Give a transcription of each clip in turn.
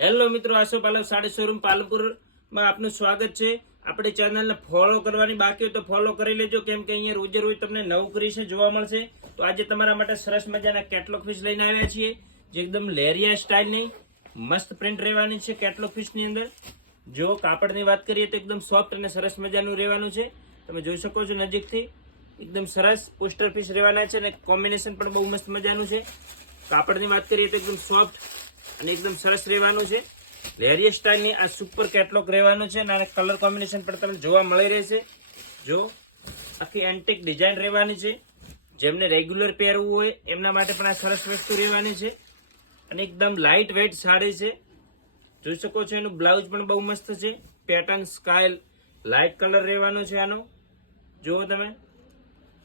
Hello મિત્રો આશો પાલવ sari showroom પાલનપુરમાં આપનું સ્વાગત છે. આપણે ચેનલને ફોલો કરવાની બાકી તો ફોલો કરી લેજો, કેમ કે અહીંયા રોજે રોજ તમને નવું છે જોવા મળશે. તો આજે તમારા માટે સરસ મજાના કેટલોગ ફિશ લઈને આવ્યા છીએ, જે એકદમ લેરિયા સ્ટાઇલની મસ્ત પ્રિન્ટ રહેવાની છે કેટલોગ ફિશની અંદર. જો કાપડની વાત કરીએ તો એકદમ સોફ્ટ અને સરસ મજાનું રહેવાનું છે. તમે જોઈ શકો છો નજીકથી, એકદમ સરસ પોસ્ટર પીસ રહેવાના છે અને કોમ્બિનેશન પણ બહુ મસ્ત મજાનું છે. કાપડની વાત કરીએ તો એકદમ સોફ્ટ અને એકદમ સરસ રહેવાનું છે. લેરિયસ સ્ટાઇલની આ સુપર કેટલોગ રહેવાનું છે અને કલર કોમ્બિનેશન પણ તમને જોવા મળી રહેશે. જો આખી એન્ટિક ડિઝાઇન રહેવાની છે. જેમને રેગ્યુલર પહેરવું હોય એમના માટે પણ આ સરસ વસ્તુ રહેવાની છે. અને એકદમ લાઇટ વેઇટ સાડી છે. જોઈ શકો છો એનું બ્લાઉઝ પણ બહુ મસ્ત છે. પેટર્ન સ્કાઇલ લાઇટ કલર રહેવાનો છે આનો. જુઓ તમે.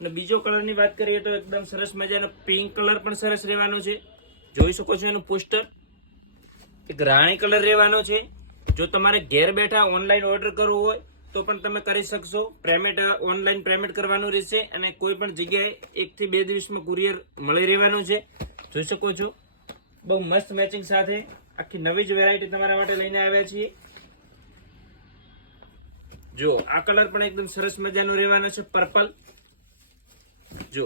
અને બીજો કલરની વાત કરીએ તો એકદમ સરસ મજાનો પિંક કલર પણ સરસ રહેવાનો છે. જોઈ શકો છો એનું પોસ્ટર એક રાણી કલર રહેવાનો છે. જો તમારે ઘેર બેઠા ઓનલાઈન ઓર્ડર કરવો હોય, તો પણ તમે કરી શકશો. પેમેન્ટ ઓનલાઈન પેમેન્ટ કરવાનું રહેશે અને કોઈ પણ જગ્યાએ એકથી બે દિવસમાં કુરિયર મળી રહેવાનું છે. જોઈ શકો છો. બહુ મસ્ત મેચિંગ સાથે આખી નવી જ વેરાયટી તમારા માટે લઈને આવ્યા છીએ. જો, આ કલર પણ એકદમ સરસ મજાનો રહેવાનો છે પર્પલ જો,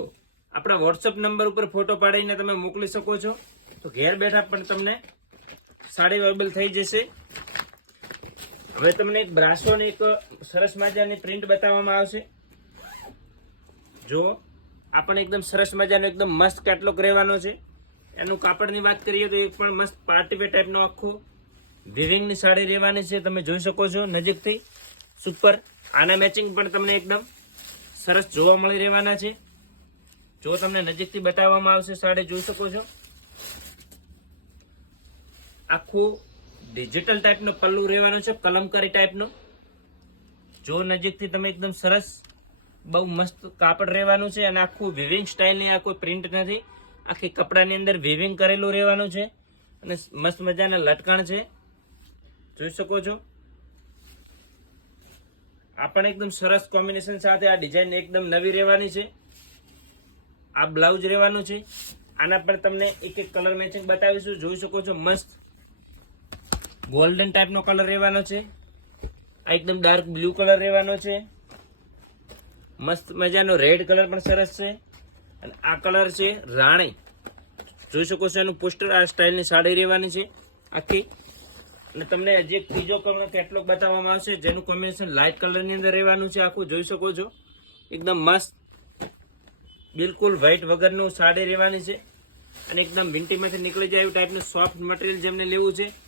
આપણા વોટ્સઅપ નંબર ઉપર ફોટો પાડીને તમે મોકલી શકો છો. તો ઘેર બેઠા પણ તમને સાડી અવેલેબલ થઈ જશે. હવે તમને એક બ્રાસો ને એક સરસ મજાની પ્રિન્ટ બતાવવામાં આવશે. જો આ પણ એકદમ સરસ મજાનો એકદમ મસ્ત કેટલોક રહેવાનો છે. એનું કાપડની વાત કરીએ તો એક પણ મસ્ત પાર્ટી વેર ટાઈપનો આખો વિવિંગની સાડી રહેવાની છે, તમે જોઈ શકો છો નજીકથી. સુપર આના મેચિંગ પણ તમને એકદમ સરસ જોવા મળી રહેવાના છે. જો તમને નજીકથી બતાવવામાં આવશે સાડી, જોઈ શકો છો. આખું ડિજિટલ ટાઈપનો પલ્લુ રહેવાનો છે, કલમકારી ટાઈપનો જો નજીકથી તમે એકદમ સરસ બહુ મસ્ત કાપડ રહેવાનું છે અને આખું વિવિંગ સ્ટાઇલની આ કોઈ પ્રિન્ટ નથી, આખી કપડાની અંદર વિવિંગ કરેલું રહેવાનું છે અને મસ્ત મજાના લટકણ છે. જોઈ શકો છો? આ પણ એકદમ સરસ કોમ્બિનેશન સાથે આ ડિઝાઇન એકદમ નવી રહેવાની છે. આ બ્લાઉઝ રહેવાનું છે. આના પર તમને એક એક કલર મેચિંગ બતાવીશું. જોઈ શકો છો મસ્ત ગોલ્ડન ટાઈપનો કલર રહેવાનો છે. આ એકદમ ડાર્ક બ્લુ કલર રહેવાનો છે. મસ્ત મજાનો રેડ કલર પણ સરસ છે. અને આ કલર છે રાણી. જોઈ શકો છો એનું પોસ્ટર આ સ્ટાઇલની સાડી રહેવાની છે આખી. અને તમને હજી એક ત્રીજો કલર કેટલોક બતાવવામાં આવશે, જેનું કોમ્બિનેશન લાઇટ કલરની અંદર રહેવાનું છે આખું. જોઈ શકો છો. એકદમ મસ્ત, બિલકુલ વ્હાઇટ વગરનું સાડી રહેવાની છે. અને એકદમ વિન્ટીમાંથી નીકળી જાય એવું ટાઈપનું સોફ્ટ મટીરિયલ જેમને લેવું છે.